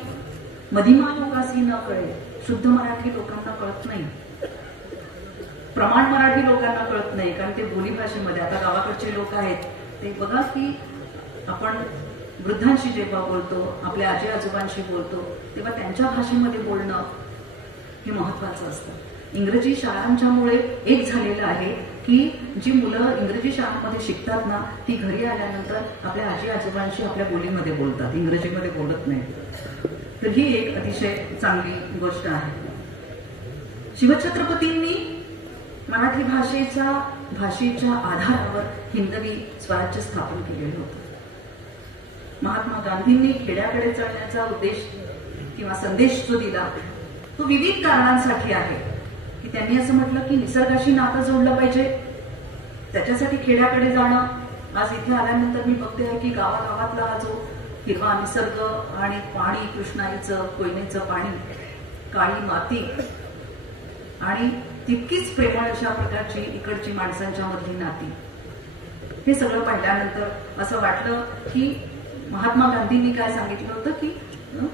मधिमा लोकांसी न कळे. शुद्ध मराठी लोकांना कळत नाही, प्रमाण मराठी लोकांना कळत नाही, कारण ते बोलीभाषेमध्ये. आता गावाकडचे लोक आहेत ते बघा की आपण वृद्धांशी जेव्हा बोलतो, आपल्या आजी आजोबांशी बोलतो, तेव्हा त्यांच्या भाषेमध्ये बोलणं हे महत्वाचं असतं. इंग्रजी शाळांच्यामुळे एक झालेलं आहे की जी मुलं इंग्रजी शाळांमध्ये शिकतात ना, ती घरी आल्यानंतर आपल्या आजी आजोबांशी आपल्या बोलीमध्ये बोलतात, इंग्रजीमध्ये बोलत नाही. तर ही एक अतिशय चांगली गोष्ट आहे. शिवछत्रपतींनी मराठी भाषेच्या आधारावर हिंदवी स्वराज्य स्थापन केलेलं होतं. महात्मा गांधींनी खेड्याकडे चढण्याचा उद्देश किंवा संदेश जो दिला तो विविध कारणांसाठी आहे. की त्यांनी असं म्हटलं की निसर्गाशी नातं जोडलं पाहिजे, त्याच्यासाठी खेड्याकडे जाणं. आज इथे आल्यानंतर मी बघते आहे की गावागावातला हा जो हिरवा निसर्ग आणि पाणी, कृष्णाईचं कोयनेचं पाणी, काळी माती आणि तितकीच प्रेमळ अशा प्रकारची इकडची माणसांच्या मधली नाती, हे सगळं पाहिल्यानंतर असं वाटलं की महात्मा गांधींनी काय सांगितलं होतं की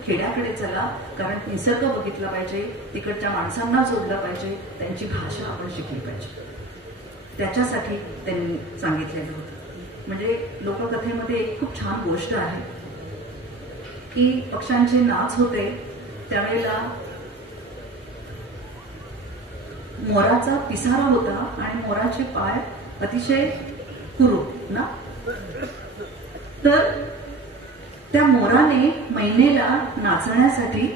खेड्याकडे चला, कारण निसर्ग बघितला पाहिजे, तिकडच्या माणसांना जोडलं पाहिजे, त्यांची भाषा आपण शिकली पाहिजे. त्याच्यासाठी त्यांनी सांगितलेलं होतं. म्हणजे लोककथेमध्ये एक खूप छान गोष्ट आहे की पक्ष्यांचे नाच होते त्यावेळेला मोराचा पिसारा होता आणि मोराचे पाय अतिशय कुरूप ना. तर त्या मोराने मैनेला नाचण्यासाठी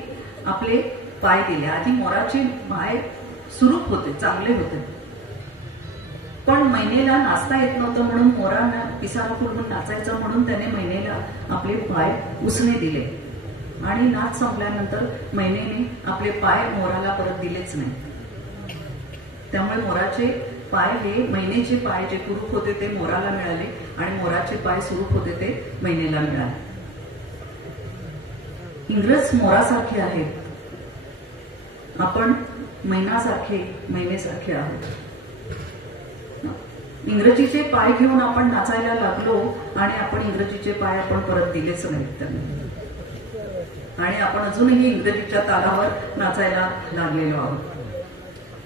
आपले पाय दिले. आधी मोराचे पाय सुरूप होते, चांगले होते, पण मैनेला नाचता येत नव्हतं म्हणून मोरांना पिसारा फुलवून नाचायचं म्हणून त्याने मैनेला आपले पाय उसने दिले आणि नाच संपल्यानंतर मैनेने आपले पाय मोराला परत दिलेच नाही. त्यामुळे मोराचे पाय हे मैनेचे पाय जे कुरूप होते ते मोराला मिळाले आणि मोराचे पाय सुरूप होते ते मैनेला मिळाले. इंग्रज मोरासारखे आहेत, आपण मैनासारखे मैनेसारखे आहोत. इंग्रजीचे पाय घेऊन आपण नाचायला लागलो आणि आपण इंग्रजीचे पाय आपण परत दिलेच नाहीत त्यांना, आणि आपण अजूनही इंग्रजीच्या तालावर नाचायला लागलेलो आहोत.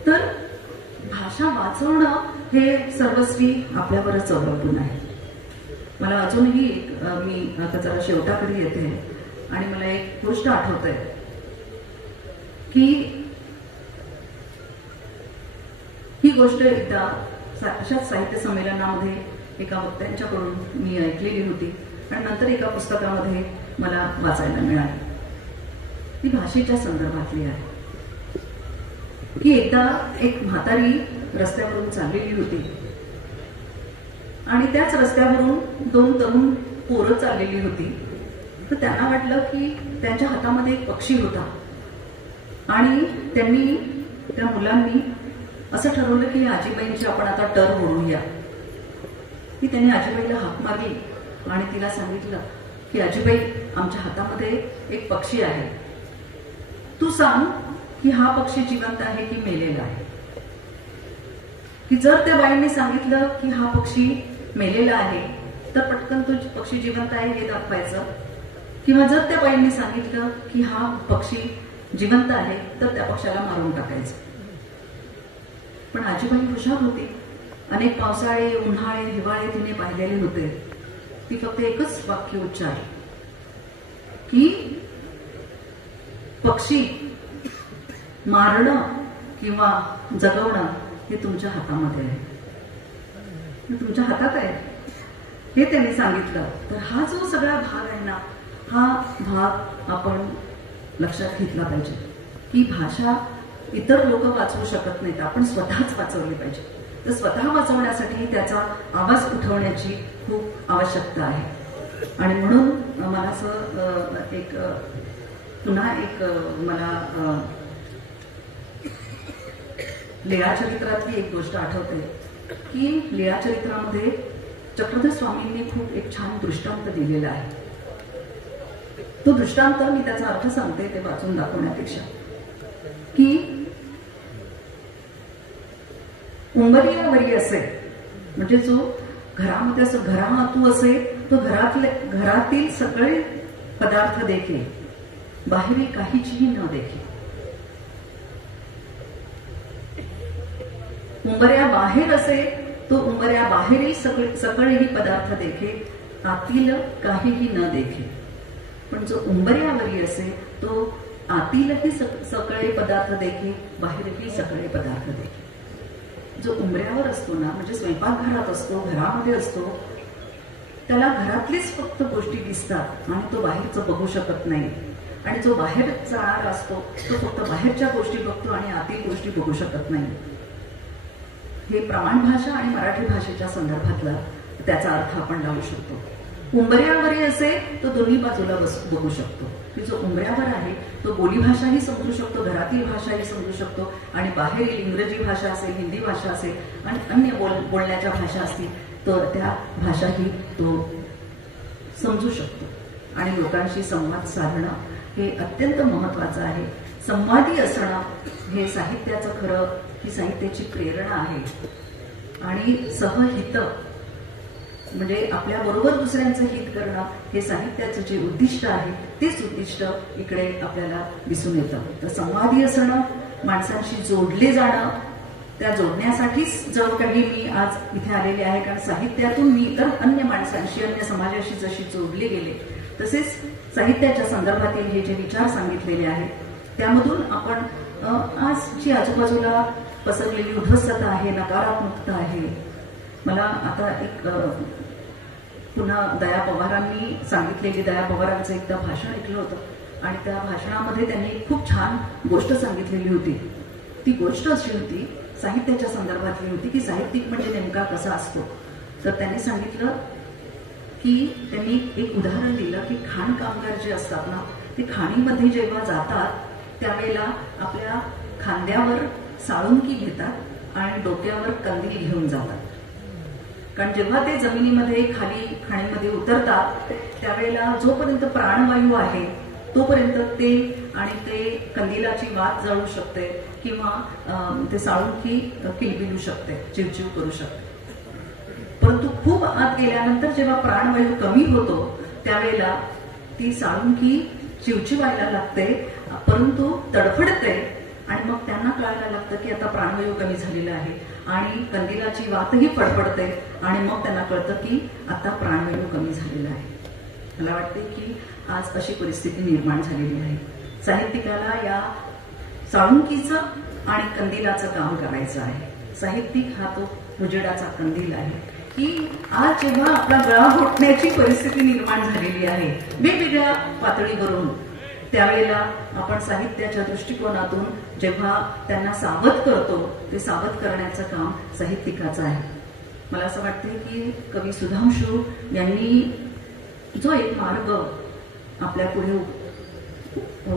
तर भाषा वाचवणं हे सर्वस्वी आपल्यावरच अवलंबून आहे. मला अजूनही मी आता जरा शेवटाकडे येते आणि मला एक गोष्ट आठवते की ही गोष्ट एकदा अशाच साहित्य संमेलनामध्ये एका वक्त्यांच्याकडून मी ऐकलेली होती आणि नंतर एका पुस्तकामध्ये मला वाचायला मिळाली. ती भाषेच्या संदर्भातली आहे की एकदा एक म्हातारी रस्त्यावरून चाललेली होती आणि त्याच रस्त्यावरून दोन तरुण पोरं चाललेली होती. तर त्यांना वाटलं की त्यांच्या हातामध्ये एक पक्षी होता आणि त्यांनी त्या मुलांनी असं ठरवलं की आजीबाईंची आपण आता टर ओढूया. की त्यांनी आजीबाईला हाक मारली आणि तिला सांगितलं की आजीबाई, आमच्या हातामध्ये एक पक्षी आहे, तू सांग की हा पक्षी जिवंत आहे की मेलेला आहे. की जर त्या बाईंनी सांगितलं की हा पक्षी मेलेला आहे तर पटकन तो पक्षी जिवंत आहे हे दाखवायचं, किंवा जर त्या बाईंनी सांगितलं की हा पक्षी जिवंत आहे तर त्या पक्षाला मारून टाकायचं. पण आजीबाई हुशार होती. अनेक पावसाळे, उन्हाळे, हिवाळे तिने पाहिलेले होते. ती फक्त एकच वाक्य उच्चारली की पक्षी मारणं किंवा जगवणं हे तुमच्या हातामध्ये आहे, तुमच्या हातात आहे, हे त्यांनी सांगितलं. तर हा जो सगळा भाग आहे ना, हा भाग आपण लक्षात घेतला पाहिजे की भाषा इतर लोक वाचवू शकत नाहीत, आपण स्वतःच वाचवली पाहिजे. तर स्वतः वाचवण्यासाठी त्याचा आवाज उठवण्याची खूप आवश्यकता आहे. आणि म्हणून मला असं एक पुन्हा एक मला लीळा चरित्रातली एक गोष्ट आठवते की लीळा चरित्रामध्ये चक्रधर स्वामींनी खूप एक छान दृष्टांत दिलेला आहे. तो दृष्टांत मी त्याचा अर्थ सांगते ते वाचून दाखवण्यापेक्षा, की उंबरियावरी असे म्हणजे जो घरामध्ये असं घरामातू असे तो घरातील सगळे पदार्थ देखे, बाहेरील काहीचीही न देखे. उंबऱ्या बाहेर असे तो उंबऱ्या बाहेरील सगळेही पदार्थ देखे, आतील काहीही न देखे. पण जो उंबऱ्यावरी असे तो आतीलही सगळे पदार्थ देखे, बाहेरही सगळे पदार्थ देखे. जो उंबऱ्यावर असतो ना, म्हणजे स्वयंपाकघरात असतो, घरामध्ये असतो, त्याला घरातलीच फक्त गोष्टी दिसतात आणि तो बाहेरचं बघू शकत नाही. आणि जो बाहेर जाणारा असतो तो फक्त बाहेरच्या गोष्टी बघतो आणि आतील गोष्टी बघू शकत नाही. हे प्रमाण भाषा आणि मराठी भाषेच्या संदर्भातला त्याचा अर्थ आपण लावू शकतो. उंबऱ्यावरी असे तो दोन्ही बाजूला बघू शकतो, की जो उंबऱ्यावर आहे तो बोली भाषाही समजू शकतो, घरातील भाषाही समजू शकतो आणि बाहेरील इंग्रजी भाषा असेल, हिंदी भाषा असेल आणि अन्य बोलण्याच्या भाषा असतील तर त्या भाषाही तो समजू शकतो. आणि लोकांशी संवाद साधणं हे अत्यंत महत्वाचं आहे. संवादी असणं हे साहित्याचं खरं ही साहित्याची प्रेरणा आहे. आणि सहहित म्हणजे आपल्या बरोबर दुसऱ्यांचं हित करणं हे साहित्याचं जे उद्दिष्ट आहे तेच उद्दिष्ट इकडे आपल्याला दिसून येतं. तर संवादी असणं, माणसांशी जोडले जाणं, त्या जोडण्यासाठीच जणू काही मी आज इथे आलेले आहे. कारण साहित्यातून मी इतर अन्य माणसांशी, अन्य समाजाशी जशी जोडले गेले तसेच साहित्याच्या संदर्भातील हे जे विचार सांगितलेले आहेत त्यामधून आपण आज जी आजूबाजूला पसरलेली उद्धस्तता आहे, नकारात्मकता आहे. मला आता एक पुन्हा दया पवारांनी सांगितलेली, दया पवारांचं एकदा भाषण ऐकलं होतं आणि त्या भाषणामध्ये त्यांनी खूप छान गोष्ट सांगितलेली होती. ती गोष्ट अशी होती, साहित्याच्या संदर्भातली होती, की साहित्यिक म्हणजे नेमका कसा असतो. तर त्यांनी सांगितलं की त्यांनी एक उदाहरण दिलं की खाण कामगार जे असतात ना, ते खाणीमध्ये जेव्हा जातात त्यावेळेला आपल्या खांद्यावर साळुंकी घेतात आणि डोक्यावर कंदील घेऊन जातात. कारण जेव्हा ते जमिनीमध्ये खाली खाणीमध्ये उतरतात त्यावेळेला जोपर्यंत प्राणवायू आहे तोपर्यंत ते आणि ते कंदिलाची वात जळू शकते किंवा ते साळुंकी किलबिलू शकते, चिवचिव करू शकते. परंतु खूप आत गेल्यानंतर जेव्हा प्राणवायू कमी होतो त्यावेळेला ती साळुंकी चिवचिवायला लागते, परंतु तडफडते आणि मग त्यांना कळायला लागतं की आता प्राणवायू कमी झालेला आहे आणि कंदिलाची वातही फडफडते आणि मग त्यांना कळतं की आता प्राणवायू कमी झालेला आहे. मला वाटते की आज अशी परिस्थिती निर्माण झालेली आहे. साहित्यिकाला या साळुंकीचं आणि कंदिलाचं काम करायचं आहे. साहित्यिक हा तो उजेडाचा कंदील आहे की आज जेव्हा आपला गळा घोटण्याची परिस्थिती निर्माण झालेली आहे वेगवेगळ्या पातळीवरून, त्यावेळेला आपण साहित्याच्या दृष्टिकोनातून जेव्हा त्यांना सावध करतो ते सावध करण्याचं काम साहित्यिकाचं आहे. मला असं वाटतं की कवी सुधांशू यांनी जो एक मार्ग आपल्या पुढे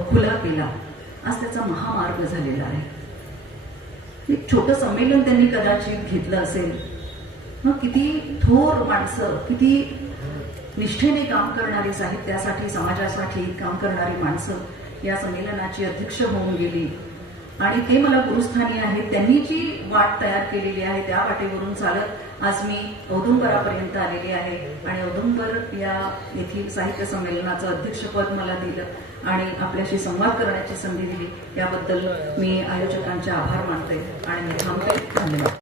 खुला केला, आज त्याचा महामार्ग झालेला आहे. एक छोटं संमेलन त्यांनी कदाचित घेतलं असेल. मग किती थोर माणसं, किती निष्ठेने काम करणारी, साहित्यासाठी समाजासाठी काम करणारी माणसं या संमेलनाची अध्यक्ष होऊन गेली आणि ते मला गुरुस्थानी आहेत. त्यांनी जी वाट तयार केलेली आहे त्या वाटेवरून चालत आज मी औदुंबरापर्यंत आलेली आहे आणि औदुंबर या येथील साहित्य संमेलनाचं अध्यक्षपद मला दिलं आणि आपल्याशी संवाद करण्याची संधी दिली. याबद्दल मी आयोजकांचे आभार मानते आणि मी थांबते. धन्यवाद.